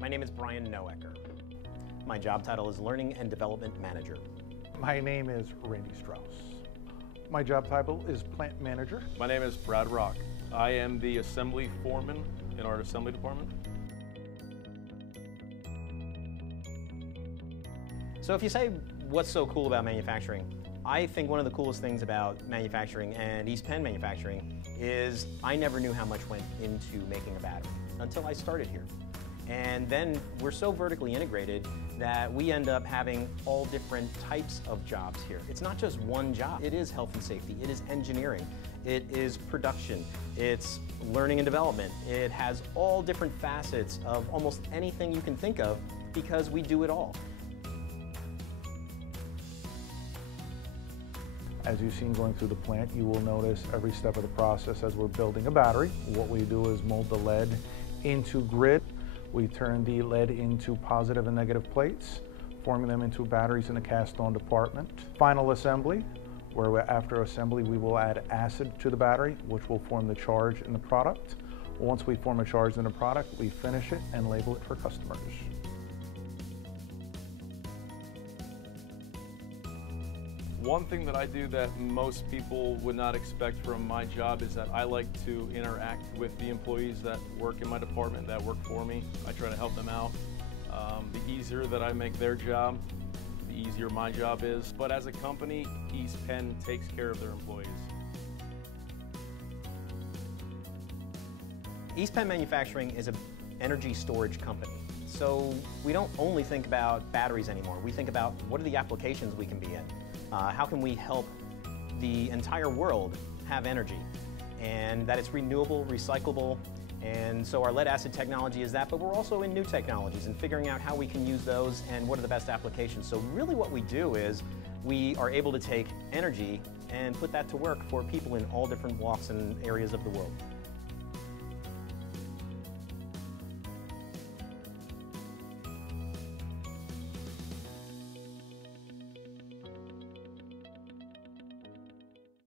My name is Brian Noecker. My job title is Learning and Development Manager. My name is Randy Strauss. My job title is Plant Manager. My name is Brad Rock. I am the assembly foreman in our assembly department. So if you say, what's so cool about manufacturing? I think one of the coolest things about manufacturing and East Penn manufacturing is I never knew how much went into making a battery until I started here. And then we're so vertically integrated that we end up having all different types of jobs here. It's not just one job. It is health and safety, it is engineering, it is production, it's learning and development. It has all different facets of almost anything you can think of because we do it all. As you've seen going through the plant, you will notice every step of the process as we're building a battery. What we do is mold the lead into grid. We turn the lead into positive and negative plates, forming them into batteries in the cast-on department. Final assembly, where after assembly we will add acid to the battery, which will form the charge in the product. Once we form a charge in the product, we finish it and label it for customers. One thing that I do that most people would not expect from my job is that I like to interact with the employees that work in my department, that work for me. I try to help them out. The easier that I make their job, the easier my job is. But as a company, East Penn takes care of their employees. East Penn Manufacturing is an energy storage company. So we don't only think about batteries anymore. We think about what are the applications we can be in. How can we help the entire world have energy, and that it's renewable, recyclable, and so our lead acid technology is that, but we're also in new technologies and figuring out how we can use those and what are the best applications. So really what we do is we are able to take energy and put that to work for people in all different walks and areas of the world.